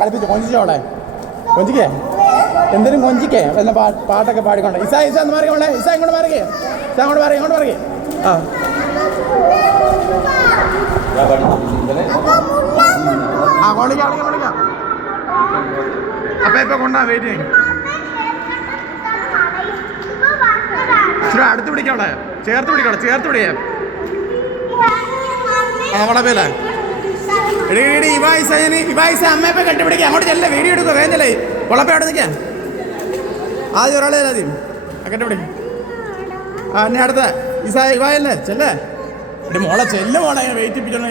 കളിപ്പിച്ചു കൊഞ്ചിച്ചോളെ കൊഞ്ചിക്കേ എന്തിനും കൊഞ്ചിക്കേ വല്ല പാട്ടൊക്കെ പാടിക്കൊണ്ട് ഇസ എന്ന് മാറിക്കോളെ ഇസ ഇങ്ങോട്ട് മാറിക്കേ ഇസ അങ്ങോട്ട് മാറിക്കേ ആ വിളിക്കാം അപ്പൊ ഇപ്പൊ കൊണ്ടാ വെയിറ്റ് ചെയ്യും അടുത്ത് പിടിക്കോളെ ചേർത്ത് പിടിക്കേ അവളെ പേല ഇവായിസ അമ്മയപ്പോ കെട്ടിപ്പിടിക്കുക അങ്ങോട്ട് ചെല്ല വീഡിയോ എടുക്കുക വേണ്ടല്ലേ കുളപ്പ അവിടെ നിൽക്കാം ആദ്യം ഒരാളെ ആദ്യം കെട്ടിപ്പിടിക്കും എന്നെ അടുത്ത ഇസ ഇവായല്ലേ ചെല്ലേ എടി മോളെ ചെല്ല് മോളെ ഇങ്ങനെ വെയിറ്റ് ഇപ്പിച്ചോളെ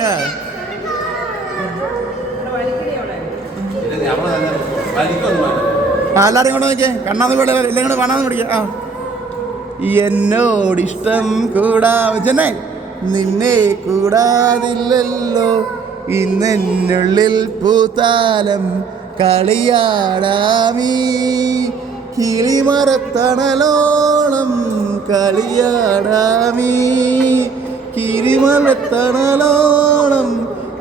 എല്ലാവരും കൊണ്ട് നോക്കിയേ കണ്ണാന്ന് പോലെ എല്ലാം കൂടെ കാണാന്ന് പിടിക്കാം എന്നോടിഷ്ടം കൂടാതെ നിന്നെ കൂടാതില്ലല്ലോ ഇന്നുള്ളിൽ പൂത്താലം കളിയാടാമീ കിളിമരത്തണലോളം കളിയാടാമീ കിളിമരത്തണലോളം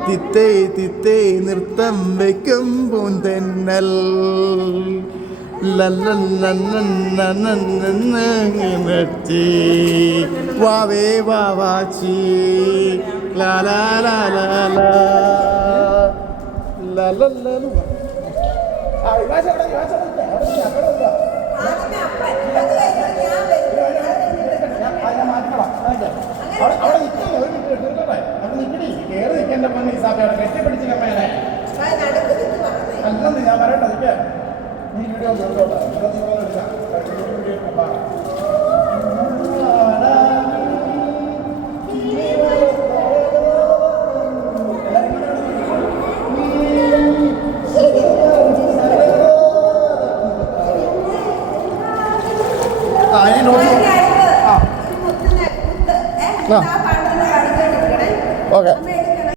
തിത്തേ നൃത്തം വയ്ക്കും പൂന്തെന്നൽ വാവേ വാവാച്ചി കെട്ടിപ്പിടിച്ച് കമ്മേനെ അല്ലെന്ന് ഞാൻ പറയട്ടെ ഈ വീഡിയോ ഓക്കെ